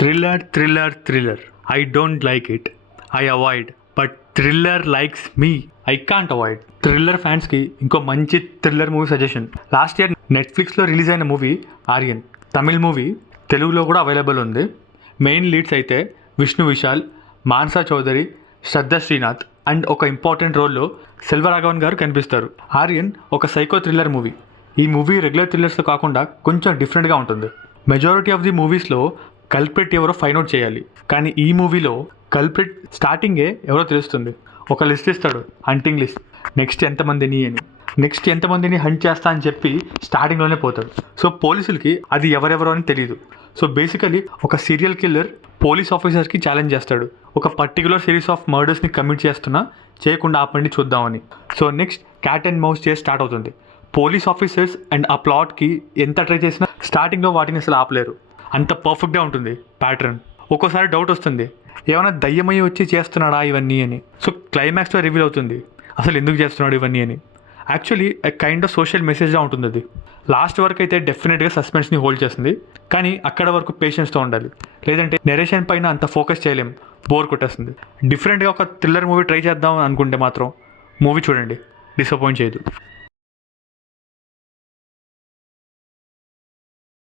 Thriller thriller thriller I don't like it, I avoid. But thriller likes me, I can't avoid. Thriller ఫ్యాన్స్కి ఇంకో మంచి thriller movie suggestion. Last year నెట్ఫ్లిక్స్లో release అయిన movie Aryan. Tamil movie తెలుగులో కూడా available ఉంది. Main leads అయితే విష్ణు విశాల్, మాన్సా చౌదరి, శ్రద్ధ Srinath and ఒక ఇంపార్టెంట్ రోల్లో సెల్వరాఘవన్ గారు కనిపిస్తారు. ఆర్యన్ ఒక సైకో థ్రిల్లర్ మూవీ. ఈ మూవీ రెగ్యులర్ థ్రిల్లర్స్లో కాకుండా కొంచెం డిఫరెంట్గా ఉంటుంది. మెజారిటీ ఆఫ్ ది మూవీస్లో కల్ప్రిట్ ఎవరో ఫైండ్ అవుట్ చేయాలి, కానీ ఈ మూవీలో కల్ప్రిట్ స్టార్టింగే ఎవరో తెలుస్తుంది. ఒక లిస్ట్ ఇస్తాడు, హంటింగ్ లిస్ట్. నెక్స్ట్ ఎంతమందిని హంట్ చేస్తా అని చెప్పి స్టార్టింగ్లోనే పోతాడు. సో పోలీసులకి అది ఎవరెవరో అని తెలియదు. సో బేసికలీ ఒక సీరియల్ కిల్లర్ పోలీస్ ఆఫీసర్స్కి ఛాలెంజ్ చేస్తాడు, ఒక పర్టికులర్ సిరీస్ ఆఫ్ మర్డర్స్ని కమిట్ చేస్తున్నా, చేయకుండా ఆపండి చూద్దామని. So next cat and mouse చేసి స్టార్ట్ అవుతుంది. పోలీస్ ఆఫీసర్స్ అండ్ ఆ ప్లాట్కి ఎంత ట్రై చేసినా స్టార్టింగ్లో వాటిని అసలు ఆపలేరు. అంత పర్ఫెక్ట్గా ఉంటుంది ప్యాటర్న్. ఒక్కోసారి డౌట్ వస్తుంది, ఏమైనా దయ్యమయ్యి వచ్చి చేస్తున్నాడా ఇవన్నీ అని. సో క్లైమాక్స్లో రివీల్ అవుతుంది అసలు ఎందుకు చేస్తున్నాడు ఇవన్నీ అని. యాక్చువల్లీ కైండ్ ఆఫ్ సోషల్ మెసేజ్గా ఉంటుంది అది. లాస్ట్ వరకు అయితే డెఫినెట్గా సస్పెన్స్ని హోల్డ్ చేస్తుంది, కానీ అక్కడ వరకు పేషెన్స్తో ఉండాలి, లేదంటే నెరేషన్ పైన అంత ఫోకస్ చేయలేం, బోర్ కొట్టేస్తుంది. డిఫరెంట్గా ఒక థ్రిల్లర్ మూవీ ట్రై చేద్దాం అనుకుంటే మాత్రం మూవీ చూడండి, డిసప్పాయింట్ చేయదు.